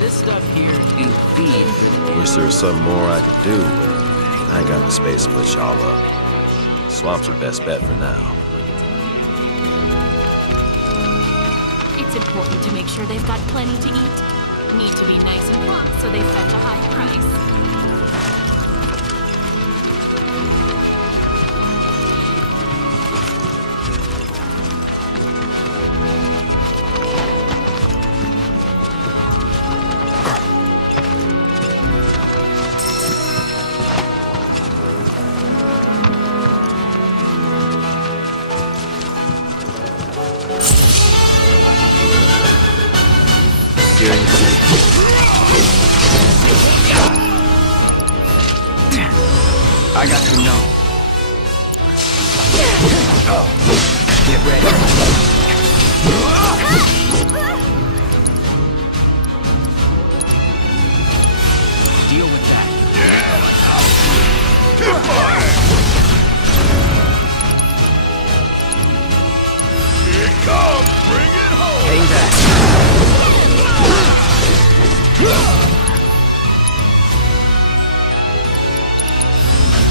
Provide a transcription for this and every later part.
This stuff here ain't feed. Wish there was something more I could do, but I ain't got the space to put y'all up. Swamp's your best bet for now. It's important to make sure they've got plenty to eat. Need to be nice and plump so they fetch a high price. I got to know. Get ready. Deal with that. Here it comes! Bring it home! Hang back.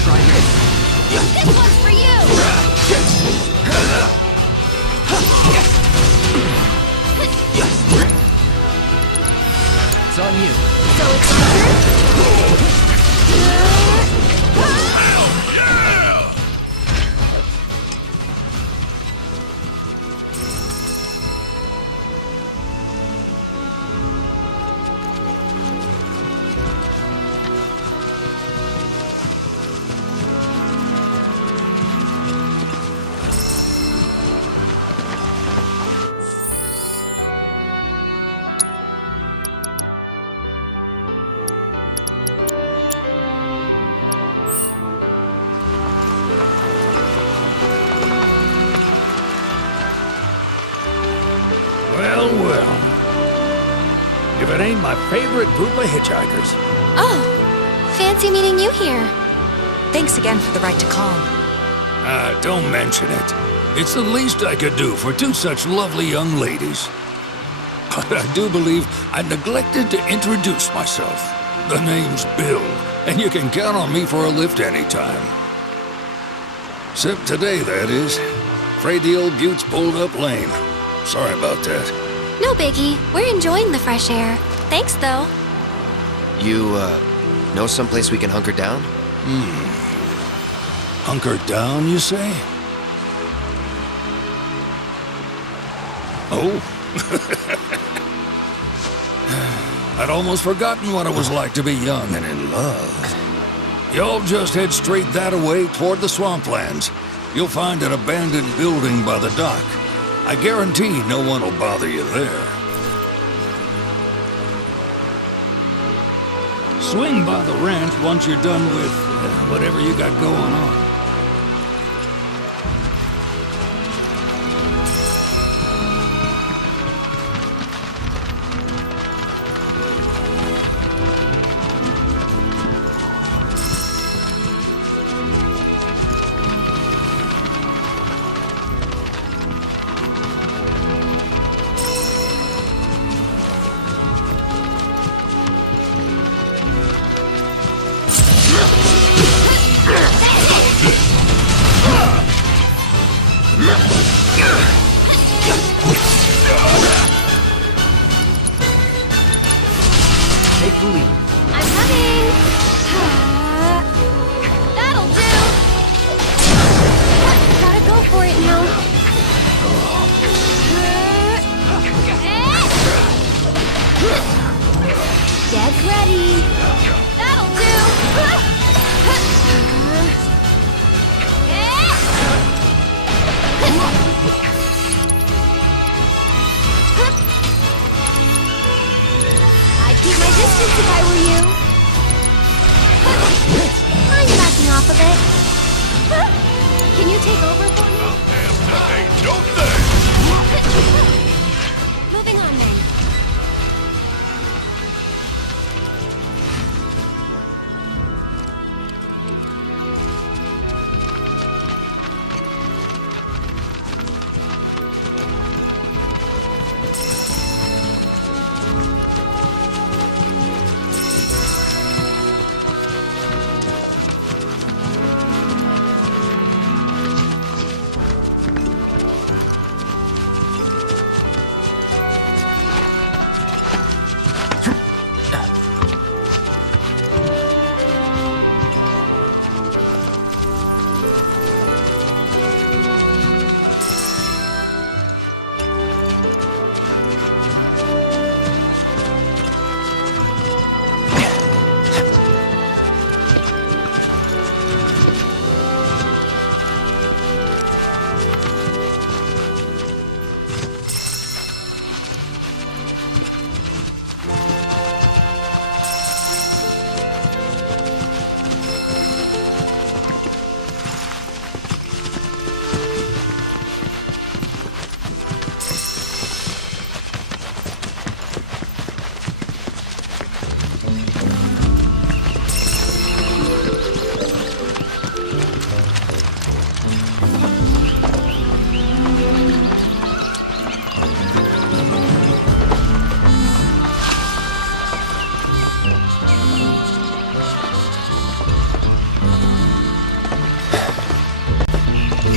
Try this. This one's for you! It's on you. So it's your turn? Well. If it ain't my favorite group of hitchhikers. Oh, fancy meeting you here. Thanks again for the right to call. Don't mention it. It's the least I could do for two such lovely young ladies. But I do believe I neglected to introduce myself. The name's Bill, and you can count on me for a lift anytime. Except today, that is. Afraid the old Butte's pulled up lame. Sorry about that. No biggie. We're enjoying the fresh air. Thanks, though. You, know someplace we can hunker down? Hunker down, you say? Oh? I'd almost forgotten what it was like to be young and in love. Y'all just head straight that away toward the swamplands. You'll find an abandoned building by the dock. I guarantee no one will bother you there. Swing by the ranch once you're done with whatever you got going on.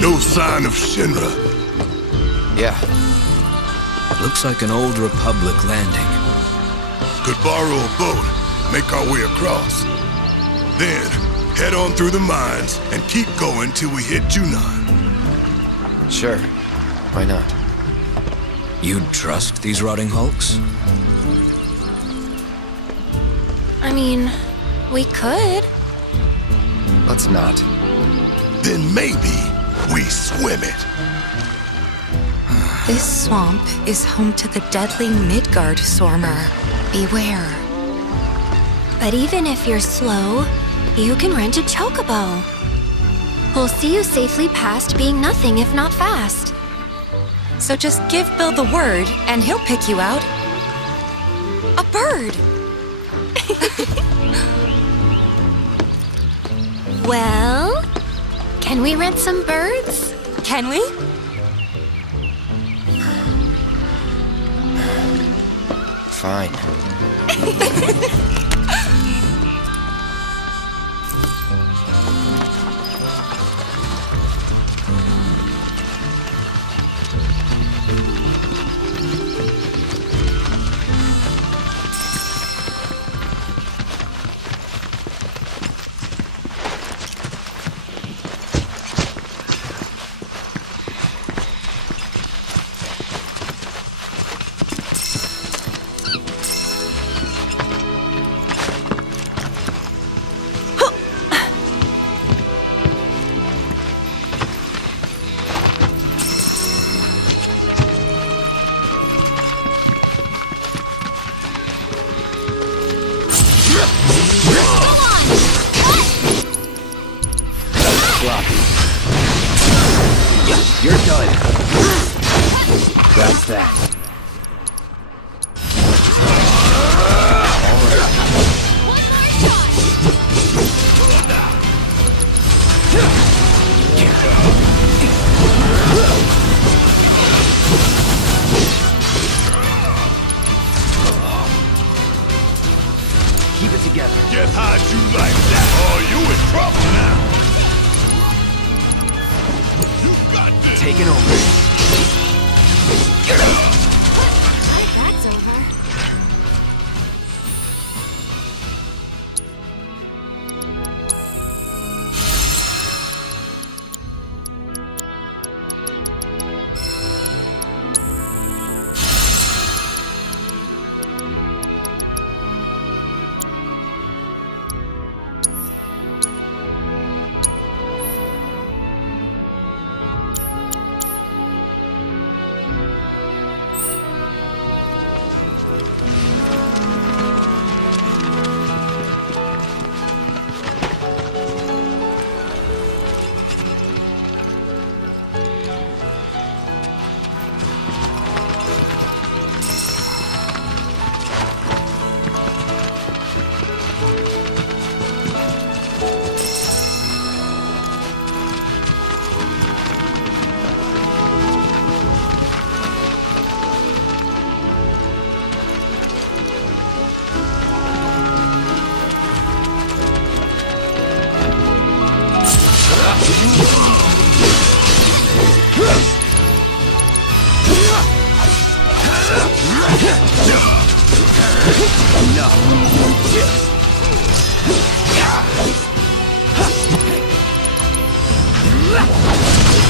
No sign of Shinra. Yeah. Looks like an old Republic landing. Could borrow a boat, make our way across. Then, head on through the mines and keep going till we hit Junon. Sure. Why not? You'd trust these rotting hulks? I mean, we could. Let's not. Then maybe we swim it. This swamp is home to the deadly Midgard Stormer. Beware. But even if you're slow, you can rent a Chocobo. We'll see you safely past being nothing if not fast. So just give Bill the word, and he'll pick you out. A bird! Well, can we rent some birds? Can we? Fine. You're done. That's that. Keep it together. Guess how'd you like that? Oh, you in trouble now. You got this. Taking over. That's over.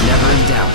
Never in doubt.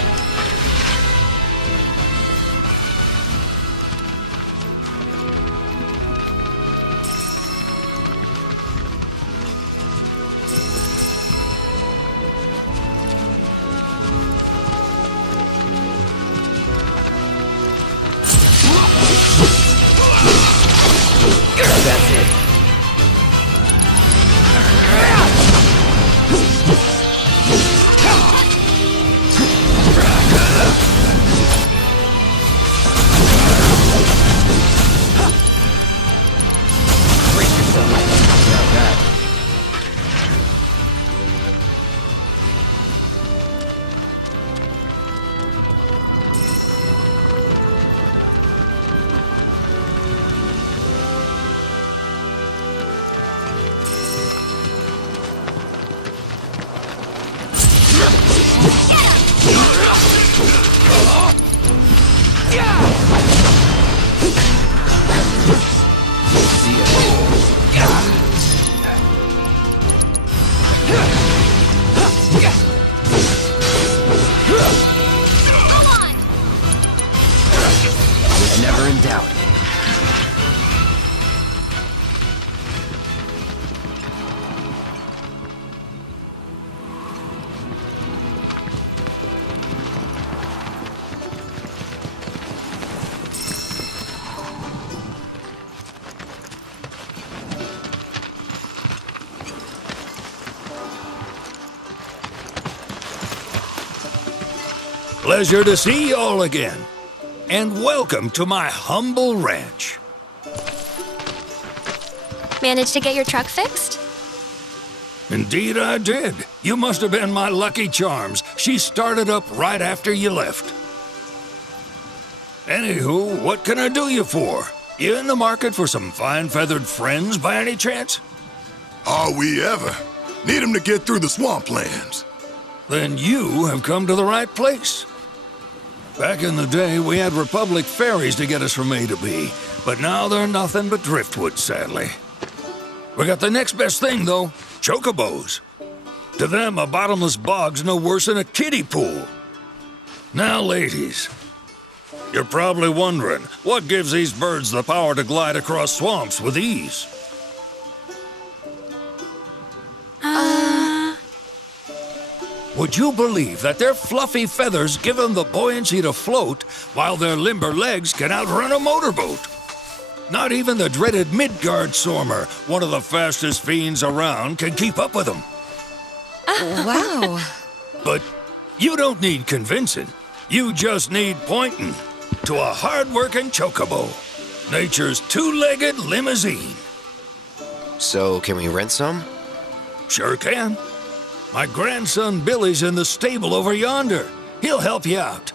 Was never in doubt. Pleasure to see y'all again. And welcome to my humble ranch. Managed to get your truck fixed? Indeed I did. You must have been my lucky charms. She started up right after you left. Anywho, what can I do you for? You in the market for some fine feathered friends by any chance? Are we ever? Need 'em to get through the swamplands. Then you have come to the right place. Back in the day, we had Republic ferries to get us from A to B, but now they're nothing but driftwood, sadly. We got the next best thing, though, Chocobos. To them, a bottomless bog's no worse than a kiddie pool. Now, ladies, you're probably wondering, what gives these birds the power to glide across swamps with ease? Would you believe that their fluffy feathers give them the buoyancy to float, while their limber legs can outrun a motorboat? Not even the dreaded Midgard Sormer, one of the fastest fiends around, can keep up with them. Wow. But you don't need convincing. You just need pointing to a hard-working Chocobo, nature's two-legged limousine. So, can we rent some? Sure can. My grandson Billy's in the stable over yonder. He'll help you out.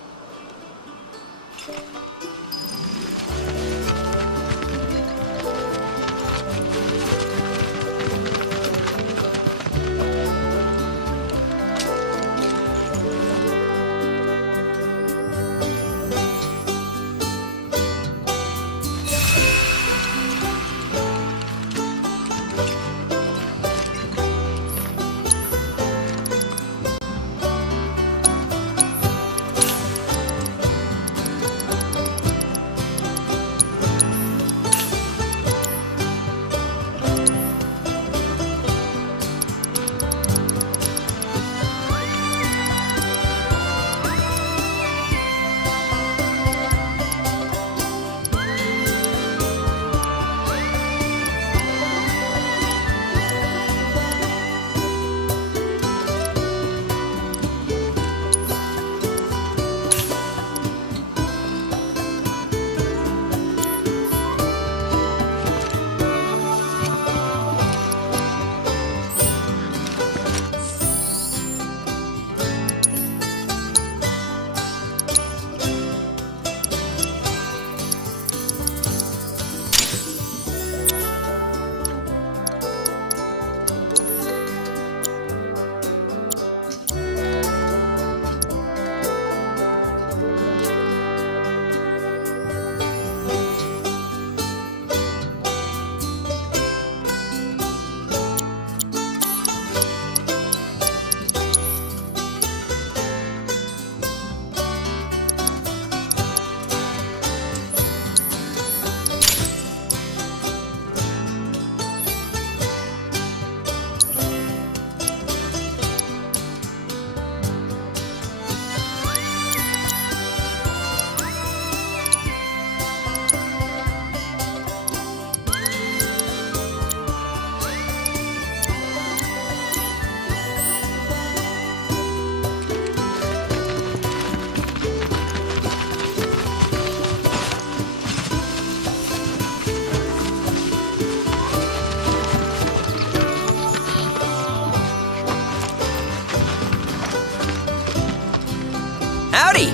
Howdy!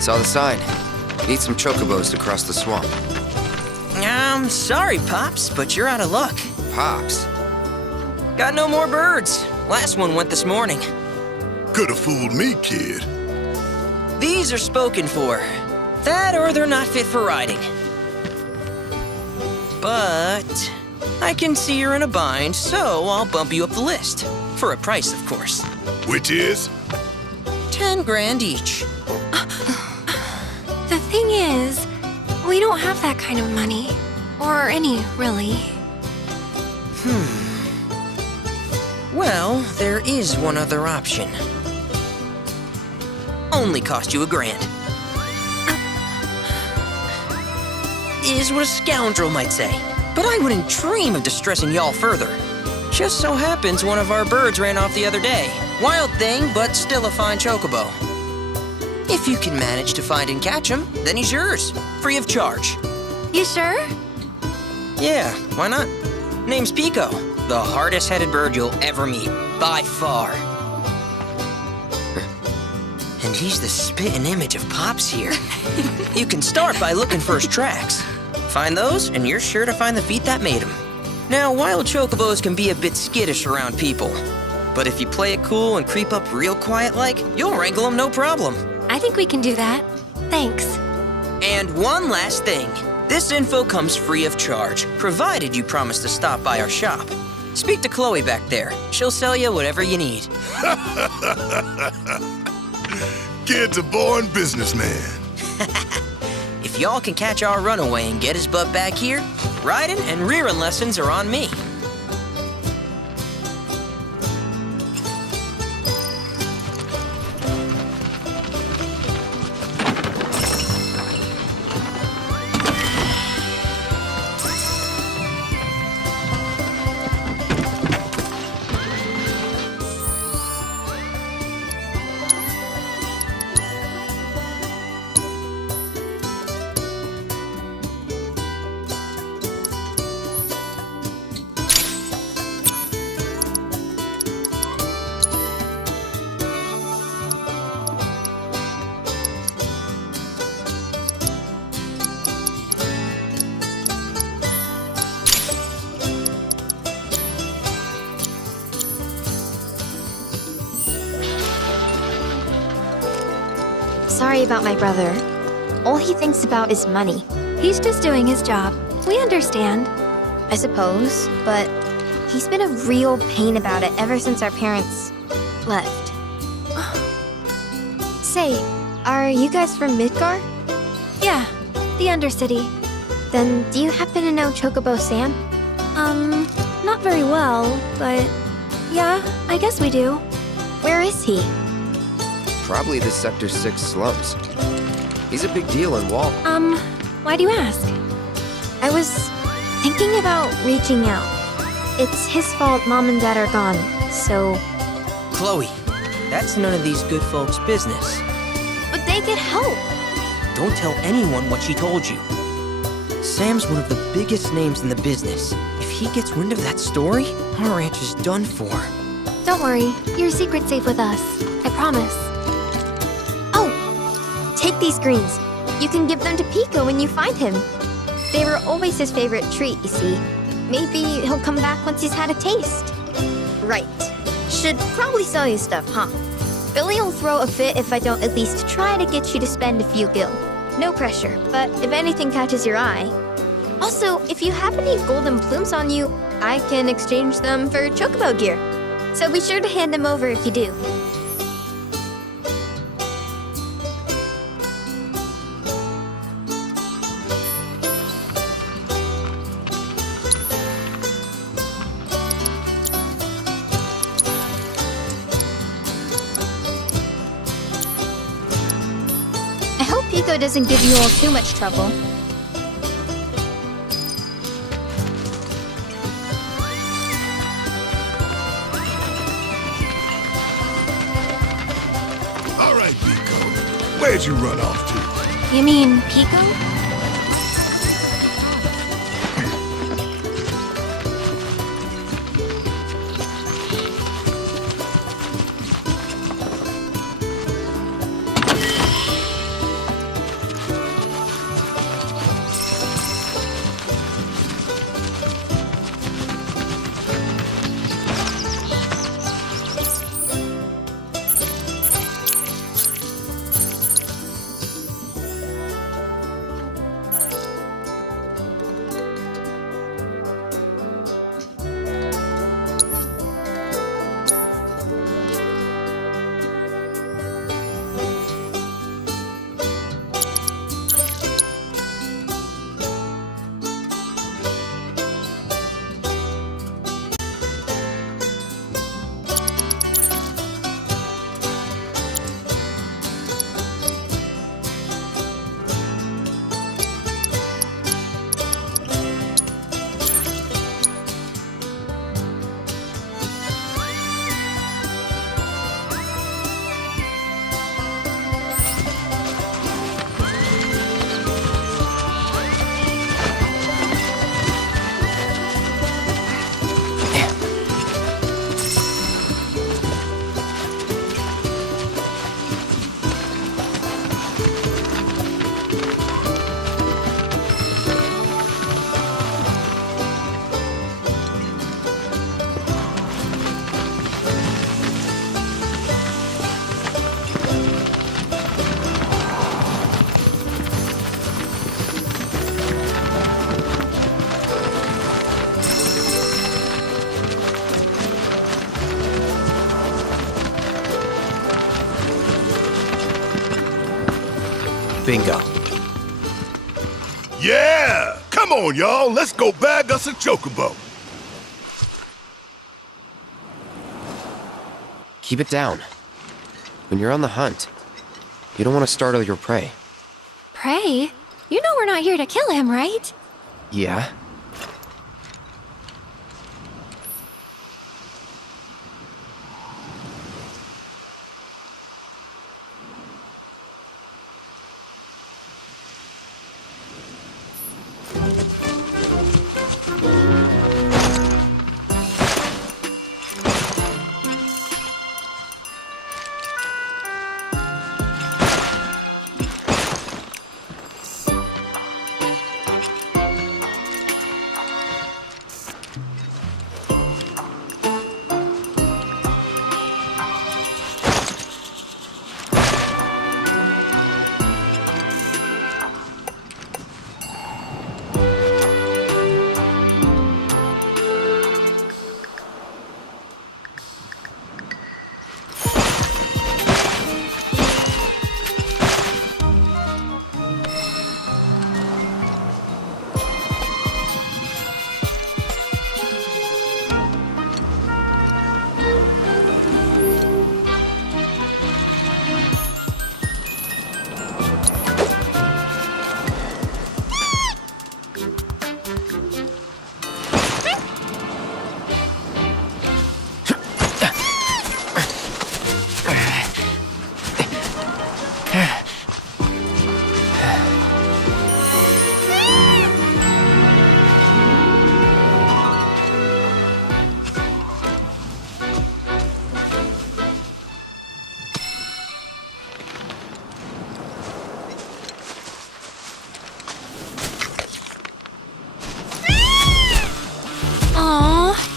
Saw the sign. Need some chocobos to cross the swamp. Sorry, Pops, but you're out of luck. Pops? Got no more birds. Last one went this morning. Could've fooled me, kid. These are spoken for. That or they're not fit for riding. But I can see you're in a bind, so I'll bump you up the list. For a price, of course. Which is? 10 grand each. The thing is, we don't have that kind of money. Or any, really. Well, there is one other option. Only cost you $1,000. Is what a scoundrel might say. But I wouldn't dream of distressing y'all further. Just so happens one of our birds ran off the other day. Wild thing, but still a fine chocobo. If you can manage to find and catch him, then he's yours. Free of charge. You sure? Yeah, why not? Name's Pico, the hardest-headed bird you'll ever meet, by far. And he's the spitting image of Pops here. You can start by looking for his tracks. Find those, and you're sure to find the feet that made him. Now, wild chocobos can be a bit skittish around people. But if you play it cool and creep up real quiet-like, you'll wrangle them no problem. I think we can do that. Thanks. And one last thing. This info comes free of charge, provided you promise to stop by our shop. Speak to Chloe back there. She'll sell you whatever you need. Kid's a born businessman. If y'all can catch our runaway and get his butt back here, riding and rearing lessons are on me. Sorry about my brother. All he thinks about is money. He's just doing his job. We understand. I suppose, but he's been a real pain about it ever since our parents left. Say, are you guys from Midgar? Yeah, the Undercity. Then do you happen to know Chocobo Sam? Not very well, but yeah, I guess we do. Where is he? Probably the Sector 6 slums. He's a big deal in Wall. Why do you ask? I was thinking about reaching out. It's his fault Mom and Dad are gone, so... Chloe, that's none of these good folks' business. But they could help. Don't tell anyone what she told you. Sam's one of the biggest names in the business. If he gets wind of that story, our ranch is done for. Don't worry, your secret's safe with us. I promise. Take these greens. You can give them to Pico when you find him. They were always his favorite treat, you see. Maybe he'll come back once he's had a taste. Right. Should probably sell you stuff, huh? Billy'll throw a fit if I don't at least try to get you to spend a few gil. No pressure, but if anything catches your eye. Also, if you have any golden plumes on you, I can exchange them for Chocobo gear. So be sure to hand them over if you do. Pico doesn't give you all too much trouble. All right, Pico. Where'd you run off to? You mean Pico? Bingo. Yeah! Come on, y'all. Let's go bag us a Chocobo. Keep it down. When you're on the hunt, you don't want to startle your prey. Prey? You know we're not here to kill him, right? Yeah?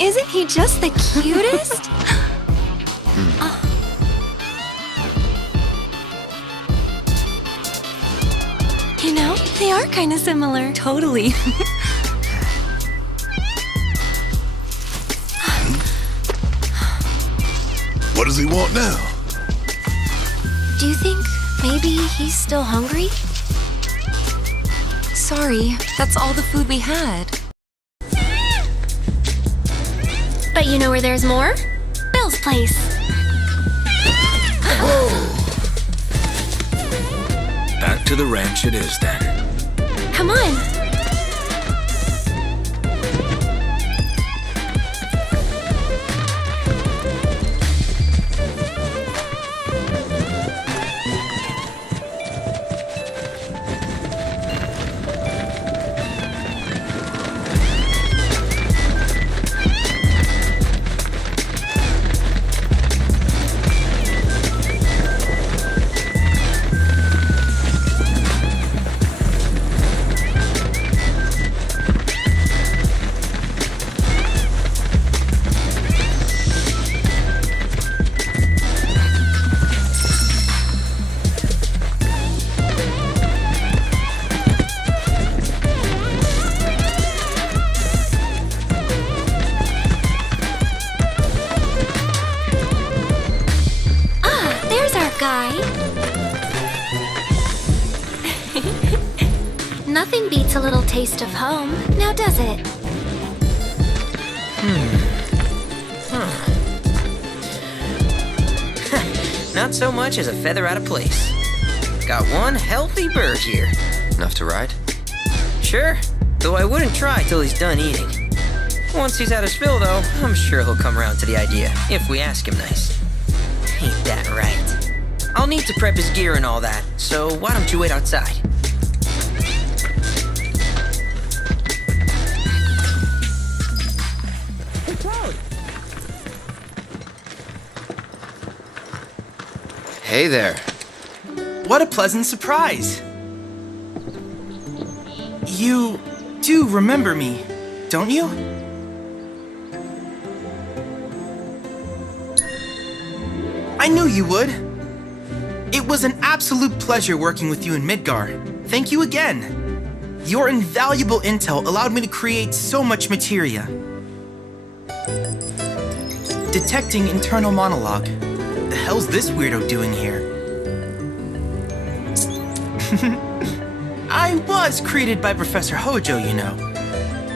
Isn't he just the cutest? You know, they are kind of similar. Totally. What does he want now? Do you think maybe he's still hungry? Sorry, that's all the food we had. But you know where there's more? Bill's place. Back to the ranch it is then. Come on. Nothing beats a little taste of home, now does it? Not so much as a feather out of place. Got one healthy bird here. Enough to ride? Sure, though I wouldn't try till he's done eating. Once he's had his fill, though, I'm sure he'll come around to the idea, if we ask him nice. Ain't that right? I'll need to prep his gear and all that, so why don't you wait outside? Hey there. What a pleasant surprise. You do remember me, don't you? I knew you would. It was an absolute pleasure working with you in Midgar. Thank you again. Your invaluable intel allowed me to create so much materia. Detecting internal monologue. The hell's this weirdo doing here? I was created by Professor Hojo, you know.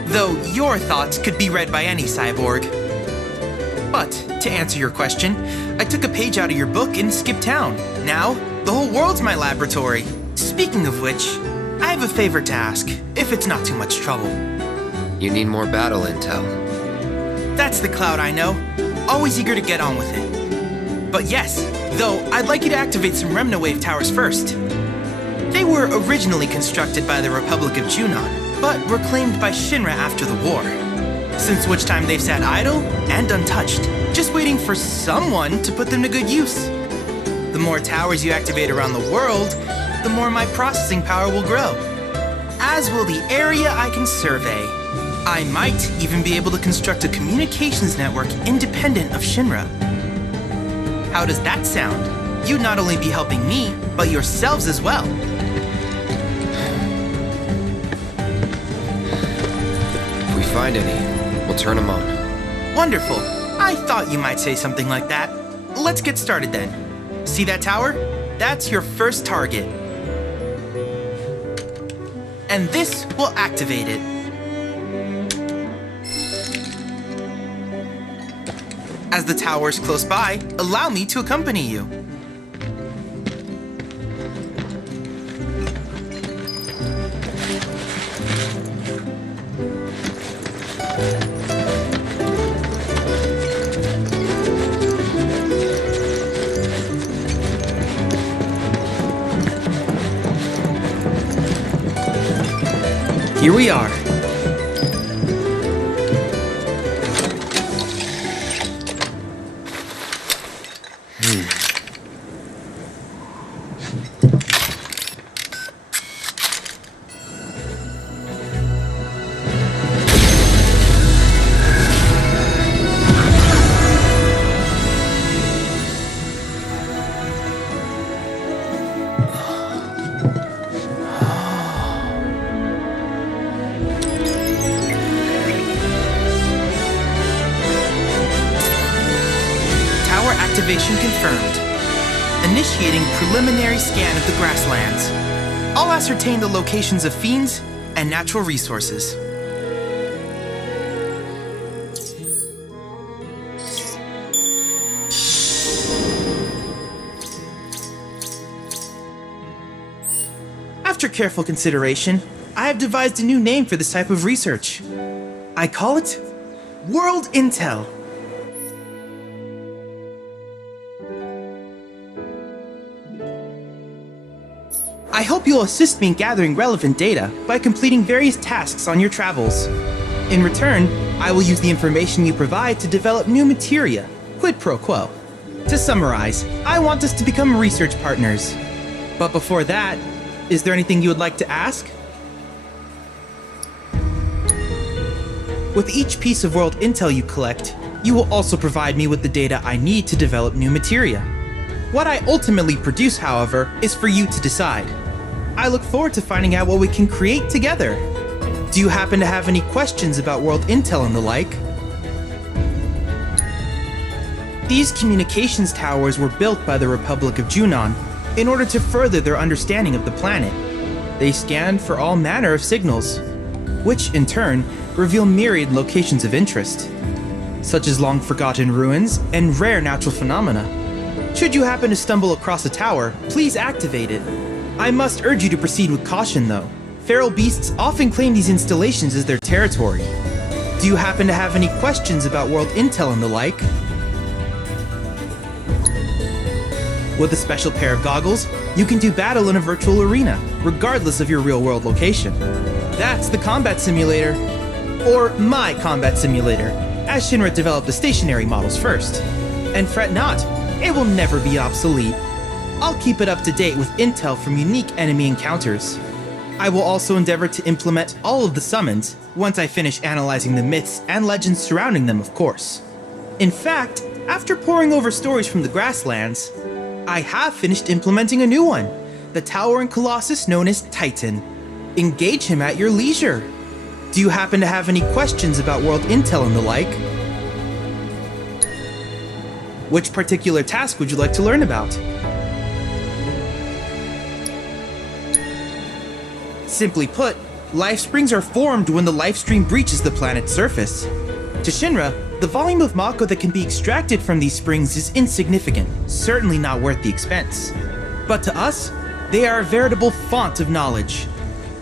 Though your thoughts could be read by any cyborg. But, to answer your question, I took a page out of your book and skipped town. Now, the whole world's my laboratory. Speaking of which, I have a favor to ask, if it's not too much trouble. You need more battle intel. That's the Cloud I know. Always eager to get on with it. But yes, though, I'd like you to activate some Remna Wave towers first. They were originally constructed by the Republic of Junon, but were claimed by Shinra after the war. Since which time they've sat idle and untouched, just waiting for someone to put them to good use. The more towers you activate around the world, the more my processing power will grow. As will the area I can survey. I might even be able to construct a communications network independent of Shinra. How does that sound? You'd not only be helping me, but yourselves as well. If we find any, we'll turn them on. Wonderful. I thought you might say something like that. Let's get started then. See that tower? That's your first target. And this will activate it. As the tower's close by, allow me to accompany you. Here we are. Activation confirmed. Initiating preliminary scan of the grasslands. I'll ascertain the locations of fiends and natural resources. After careful consideration, I have devised a new name for this type of research. I call it World Intel. I hope you'll assist me in gathering relevant data by completing various tasks on your travels. In return, I will use the information you provide to develop new materia, quid pro quo. To summarize, I want us to become research partners. But before that, is there anything you would like to ask? With each piece of world intel you collect, you will also provide me with the data I need to develop new materia. What I ultimately produce, however, is for you to decide. I look forward to finding out what we can create together. Do you happen to have any questions about world intel and the like? These communications towers were built by the Republic of Junon in order to further their understanding of the planet. They scan for all manner of signals, which in turn reveal myriad locations of interest, such as long-forgotten ruins and rare natural phenomena. Should you happen to stumble across a tower, please activate it. I must urge you to proceed with caution, though. Feral beasts often claim these installations as their territory. Do you happen to have any questions about world intel and the like? With a special pair of goggles, you can do battle in a virtual arena, regardless of your real-world location. That's the combat simulator. Or my combat simulator, as Shinra developed the stationary models first. And fret not, it will never be obsolete. I'll keep it up to date with intel from unique enemy encounters. I will also endeavor to implement all of the summons once I finish analyzing the myths and legends surrounding them, of course. In fact, after poring over stories from the grasslands, I have finished implementing a new one, the towering colossus known as Titan. Engage him at your leisure. Do you happen to have any questions about world intel and the like? Which particular task would you like to learn about? Simply put, life springs are formed when the life stream breaches the planet's surface. To Shinra, the volume of Mako that can be extracted from these springs is insignificant, certainly not worth the expense. But to us, they are a veritable font of knowledge.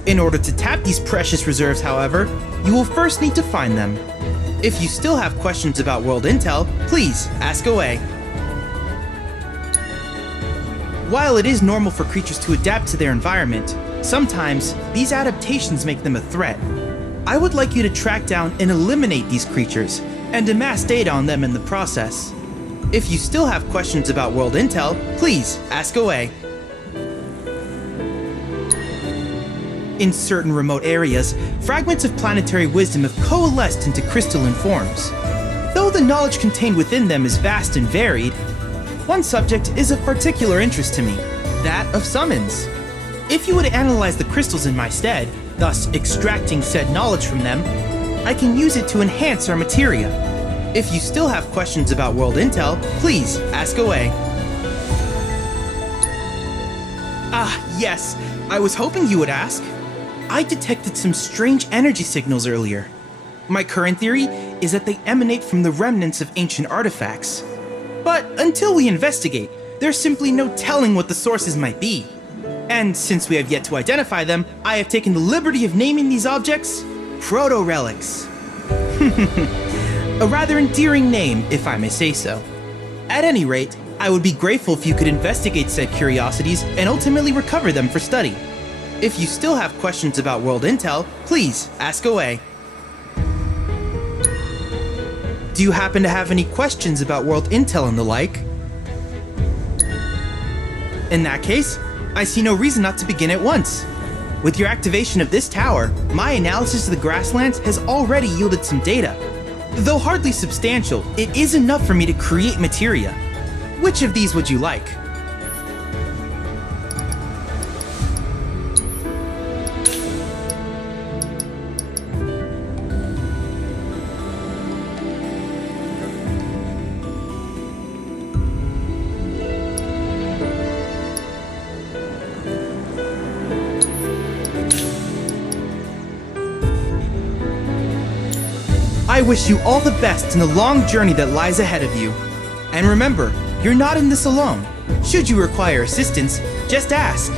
In order to tap these precious reserves, however, you will first need to find them. If you still have questions about world intel, please ask away. While it is normal for creatures to adapt to their environment, sometimes these adaptations make them a threat. I would like you to track down and eliminate these creatures, and amass data on them in the process. If you still have questions about world intel, please ask away. In certain remote areas, fragments of planetary wisdom have coalesced into crystalline forms. Though the knowledge contained within them is vast and varied, one subject is of particular interest to me, that of summons. If you would analyze the crystals in my stead, thus extracting said knowledge from them, I can use it to enhance our materia. If you still have questions about world intel, please ask away. Ah, yes, I was hoping you would ask. I detected some strange energy signals earlier. My current theory is that they emanate from the remnants of ancient artifacts. But until we investigate, there's simply no telling what the sources might be. And since we have yet to identify them, I have taken the liberty of naming these objects proto-relics. A rather endearing name, if I may say so. At any rate, I would be grateful if you could investigate said curiosities and ultimately recover them for study. If you still have questions about world intel, please ask away. Do you happen to have any questions about world intel and the like? In that case, I see no reason not to begin at once. With your activation of this tower, my analysis of the grasslands has already yielded some data. Though hardly substantial, it is enough for me to create materia. Which of these would you like? I wish you all the best in the long journey that lies ahead of you. And remember, you're not in this alone. Should you require assistance, just ask.